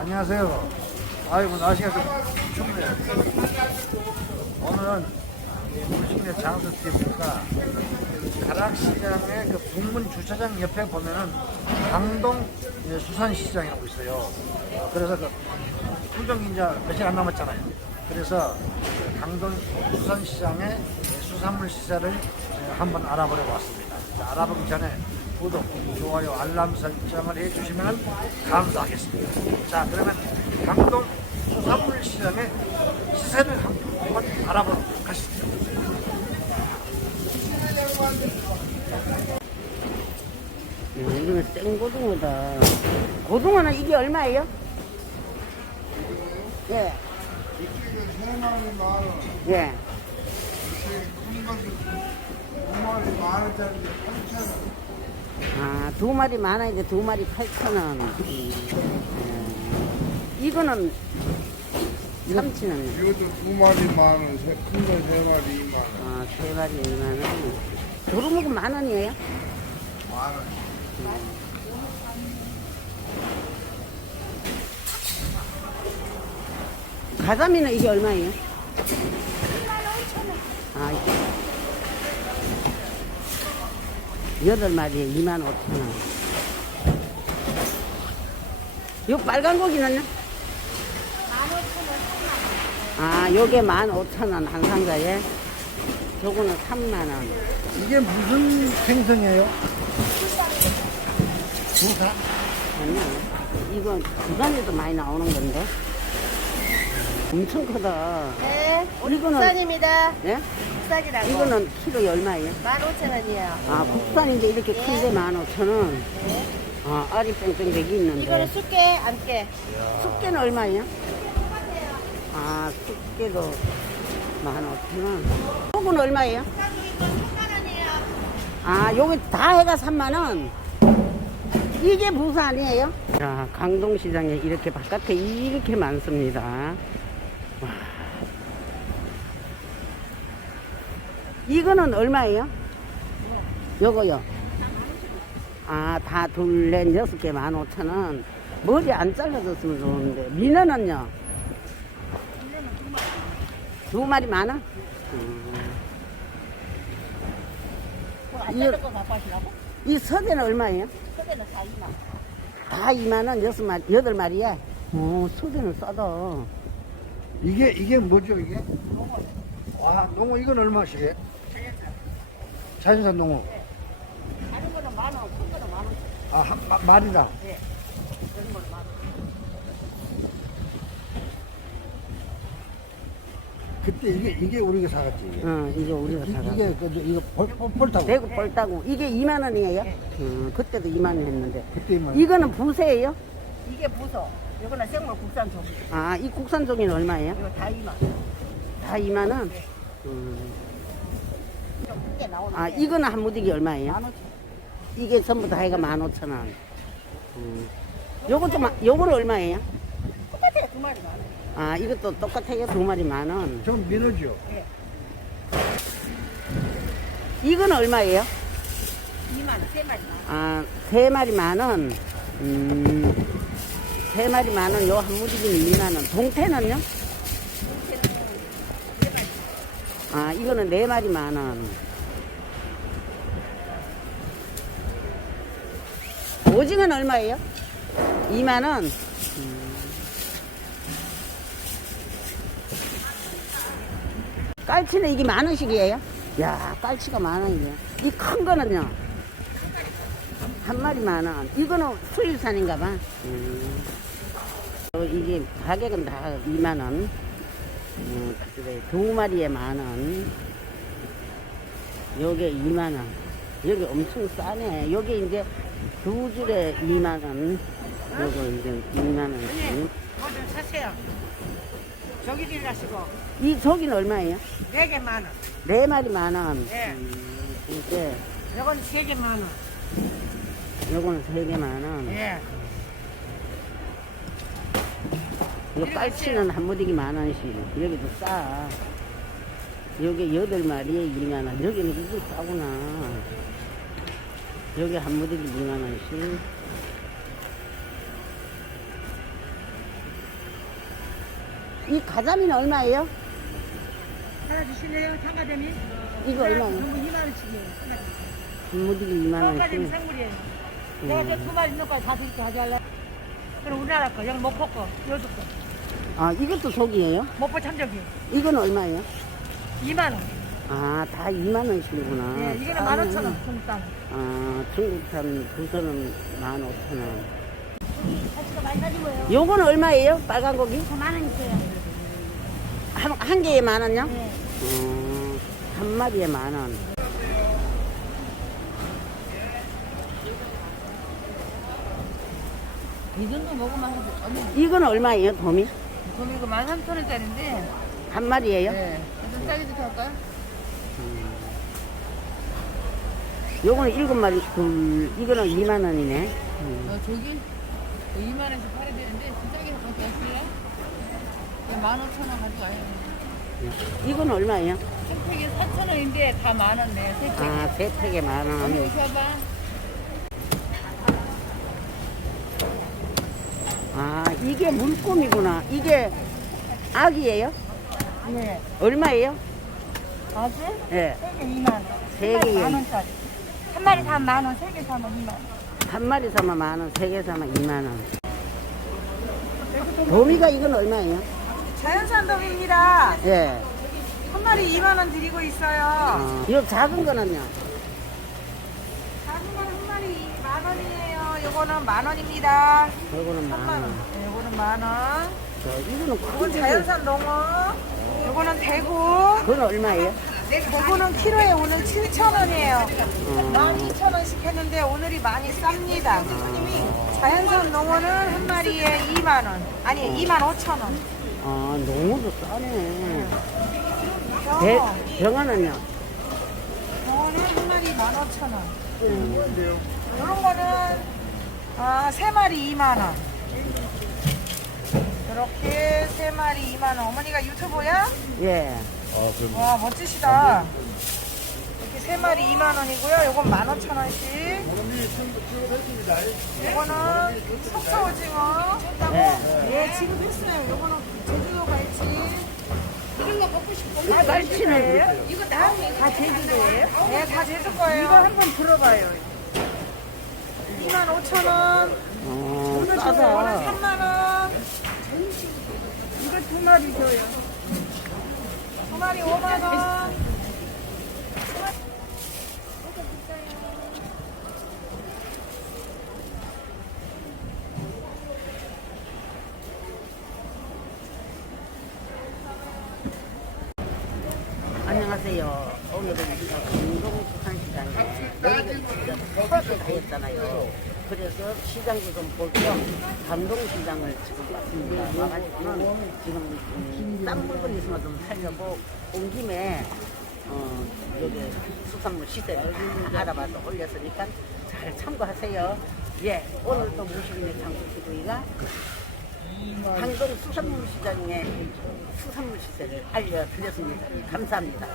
안녕하세요. 아이고 날씨가 좀 춥네요. 오늘은 무식내 장수팀이니까 가락시장의 그 북문 주차장 옆에 보면은 강동 예, 수산시장이라고 있어요. 그래서 그 풀정기 이제 며칠 안 남았잖아요. 그래서 그 강동 수산시장의 수산물 시세를 예, 한번 알아보려고 왔습니다. 자, 알아보기 전에 구독, 좋아요, 알람 설정을 해주시면 감사하겠습니다. 자, 그러면 강동 수산물 시장의 시세를 한번 알아보러 가시죠. 음, 이거는 생고등어다. 고등어는 이게 얼마예요? 예. 예. 큰 것은 두 마리 만 원짜리 팔천 원. 아, 두 마리 만 원인데 두 마리 8천 원. 음, 예. 이거는 참치는요? 이것도 두 마리 만 원, 큰거 세 마리 이만 원. 아, 세 마리 2만 원. 도루묵은 만 원이에요? 만 원. 가자미는 이게 얼마예요? 아, 이게 여덟 마리에 2만 5천 원. 요 빨간 고기는요? 아, 요게 15,000원 한 상자에. 요거는 3만 원. 이게 무슨 생선이에요? 부사? 아니야. 이건 부산에도 많이 나오는 건데. 엄청 크다. 네, 우리 이거는- 국산입니다. 예? 국산이라고. 이거는 키로에 얼마예요? 15,000원이에요. 아, 국산인데 이렇게 예. 큰데 15,000원. 네. 아, 알이 뺑뺑백이 이거는 있는데. 숙게, 암게. 숙개는 얼마예요? 아, 숙개도 15,000원. 요건 얼마예요? 아, 요게 다 해가 3만원. 이게 부산 아니에요? 자, 강동시장에 이렇게 바깥에 이렇게 많습니다. 와. 이거는 얼마예요? 요거요. 아, 다 둘, 넷, 여섯 개, 만 오천 원. 머리 안 잘라졌으면 좋은데. 민어는요? 두 마리 만 원? 음. 안 이- 자를 거 갖고 하시라고? 이 서대는 얼마예요? 소개는 4이만. 다 2만 원, 여섯 마리, 여덟 마리에. 오, 서대는 싸다. 이게 이게 뭐죠 이게? 와 농어 이건 얼마씩이에요? 자연산 농어. 다른 거는 만 원, 큰 거는 만 원. 아 한, 마, 말이다. 네. 그런 거는 만 원. 그때 이게 이게 우리가 사갔지. 어, 이거 우리가 이, 사가. 이게 그, 저, 이거 볼, 볼, 볼타고. 대구 뻘따구. 이게 2만 원이에요? 음, 그때도 2만 원 했는데. 그때만. 이거는 부세예요? 이게 부서. 이거는 생물 국산 종. 아, 이 국산 종이는 얼마예요? 이거 다 2만. 다 2만 원? 음. 좀 크게 나오는 아, 이거는 한 무더기 얼마예요? 만 원. 이게 전부 다 해가 15,000원. 음. 요것도, 마- 요거는 얼마예요? 똑같아요. 두 마리 만 원. 아, 이것도 똑같아요. 두 마리 만 원. 좀 민어죠. 네. 이건 얼마예요? 2만 원, 세 마리 만 원. 아, 세 마리 만 원. 음, 세 마리 만 원. 요 한 무지기는 2만 원. 동태는요? 아, 이거는 네 마리 만 원. 오징어는 얼마예요? 2만 원. 음. 깔치는 이게 만 원씩이에요? 야, 깔치가 만 원이에요. 이 큰 거는요? 한 마리 만 원. 이거는 수일산인가 봐. 음. 어, 이게 가격은 다 2만 원. 음, 그래. 두 마리에 만 원. 요게 2만 원. 여기 엄청 싸네. 여기 이제 두 줄에 2만 원. 요거 이제 2만 원씩. 뭐좀 사세요. 저기 들 가시고. 이 저기는 얼마예요? 네 개 만 원. 네 마리 만 원. 네. 음, 이게 이건 세개 만 원. 요거는 세 개 만 원. 예. 요 깔치는 한 무더기 만 원씩. 여기도 싸. 여기 여덟 마리에 2만 원. 여기는 이게 싸구나. 여기 한 무더기 2만 원씩. 이 가자미는 얼마예요? 하나 주실래요? 장가대미? 이거 얼마예요? 전부 2만 원씩이에요. 분무들이 2만 장가대미 원씩. 생물이에요. 내가 저두 마리 있는 거다 드릴게 가져갈래? 그럼 우리나라 거, 여기 목포 거, 여주 거. 아, 이것도 속이에요? 목포 참전기 이건 얼마예요? 2만 원. 아, 다 2만 원씩이구나. 예, 이거는 15,000원. 중단. 아, 중국산 두선은 15,000원. 아저씨가 많이 거예요. 요거는 얼마예요? 빨간 고기? 만원 있어요. 한, 한 개에 만 원요? 네. 어, 한 마리에 만 원. 이 정도 먹으면 한, 언니, 이건 얼마예요, 도미? 그럼 이거 13,000원짜리인데, 한 마리예요? 네. 좀 싸게 좀 할까요? 요거는 일곱 마리, 둘, 이거는 2만 원이네. 음. 어, 저기, 2만 원씩 팔아야 되는데, 좀 싸게 가져가실래요 15,000원 가져가요. 이건 얼마예요? 한 팩에 4,000원인데, 다 만원 내요, 세 팩. 아, 세 팩에 만 언니 원. 오셔봐. 아, 이게 물고미구나. 이게 악이에요? 네. 얼마예요? 아지? 예. 세개 2만 원. 세한 마리 개에 만 원짜리. 한 마리 사면 만 원, 세 개 사면 2만 원. 한 마리 사면 만 원, 세 개 사면 2만 원. 도미가 이건 얼마예요? 자연산 돔입니다. 예. 한 마리 2만 원 드리고 있어요. 어, 이 작은 거는요? 작은 거는 한 마리 만 원이에요. 요거는 만 원입니다. 이거는 만 원. 네, 요거는 만 원. 저, 이거는 이건 큰 자연산 농어. 요거는 대구. 그건 얼마예요? 대구는 키로에 오늘 7천 원이에요. 12,000 원씩 했는데 오늘이 많이 쌉니다. 자연산 농어는 한 마리에 2만 원. 아니 2만 5천 원. 아, 너무도 싸네. 병어. 병어는요? 병어는 한 마리 15,000 원. 이런 거는 아, 세 마리 2만 원. 이렇게 세 마리 2만 원. 어머니가 유튜브야? 예. 와 멋지시다. 이렇게 세 마리 2만 원이고요. 요건 15,000원씩. 요거는 석사 오징어. 예. 예, 지금 했어요. 요거는 제주도 갈치. 이 깔치는 이거 다, 다 제주도예요? 네, 다 제주 거예요. 이거 한번 들어봐요. 2만 5천 원. 어, 이거는 싸다. 3만 원. 이거 두 마리 줘요. 두 마리 5만 원. 공동수산시장에 여기가 진짜 터져 다녔잖아요. 그래서 시장도 좀볼겸 강동시장을 지금 왔습니다. 와가지고는 지금 음, 딴 물건 있으면 좀 살려고 온 김에 어, 여기 수산물 시세를 다 알아봐서 올렸으니까 잘 참고하세요. 예, 오늘 또 모시기네 장수기구이가 강동 수산물 시장의 수산물 시세를 알려드렸습니다. 감사합니다.